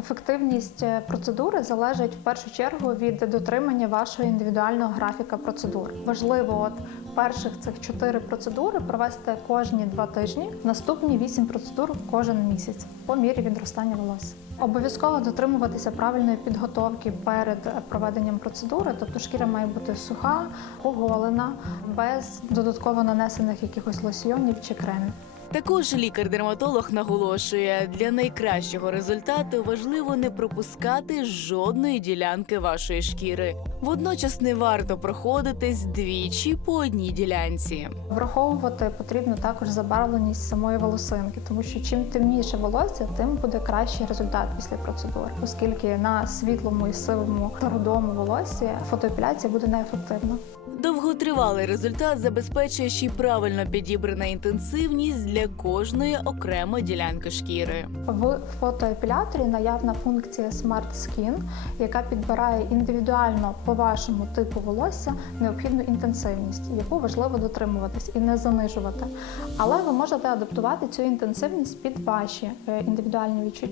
Ефективність е, процедури залежить в першу чергу від дотримання вашого індивідуального графіка процедур. Важливо, от перших цих чотири процедури провести кожні два тижні, наступні вісім процедур кожен місяць по мірі відростання волосся. Обов'язково дотримуватися правильної підготовки перед е, проведенням процедури, тобто шкіра має бути суха, оголена, без додатково нанесених якихось лосьйонів чи кремів. Також лікар-дерматолог наголошує, для найкращого результату важливо не пропускати жодної ділянки вашої шкіри. Водночас не варто проходитись двічі по одній ділянці. Враховувати потрібно також забарвленість самої волосинки, тому що чим темніше волосся, тим буде кращий результат після процедури, оскільки на світлому і сивому рудому волоссі фотоепіляція буде неефективна. Довготривалий результат забезпечує ще й правильно підібрана інтенсивність для кожної окремої ділянки шкіри. В фотоепіляторі наявна функція Smart Skin, яка підбирає індивідуально по вашому типу волосся необхідну інтенсивність, яку важливо дотримуватись і не занижувати. Але ви можете адаптувати цю інтенсивність під ваші е, індивідуальні відчуття